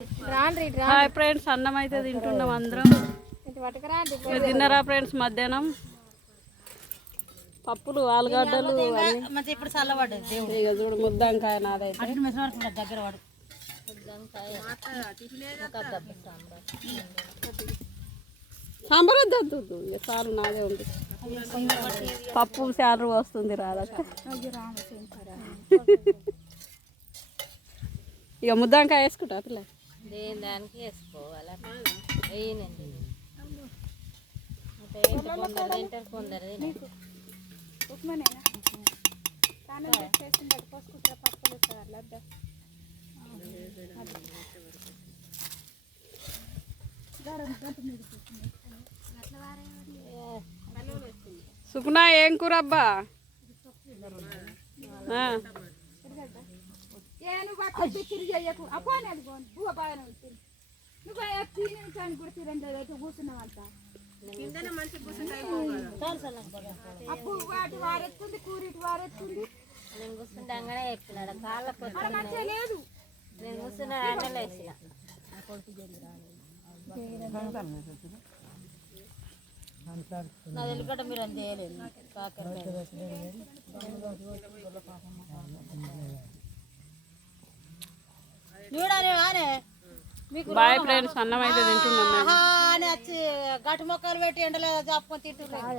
Hi friends, అన్నం అయితే తింటున్నాం అందరం. తిన్నరా ఫ్రెండ్స్? మధ్యాహ్నం పప్పులు, ఆలుగడ్డలు ఇప్పుడు చల్లబడ్డది. ఇక చూడు ముద్దంకాయ నాదైతే. దగ్గర వాడు సాంబార్ వద్దు, ఇక చాలు నాదే ఉంది. పప్పు చారు వస్తుంది రాదక్క. ఇక ముద్దంకాయ వేసుకుంటా అట్లా దానికి వేసుకోవాలి. సుకునా ఏం కూర అబ్బా? నేను కూర్చుంటాగానే చెప్పినాడు కాళ్ళ నేను కూర్చున్నా ఎండలో వేసిన నా ఎల్లిగడ్డ మీరు అంత చేయలేదు. బాయ్ ఫ్రెండ్స్, అన్నం అయితే తింటున్నాం. వచ్చి గట్టు మొక్కలు పెట్టి ఎండలో చాపుకొని తింటున్నాను.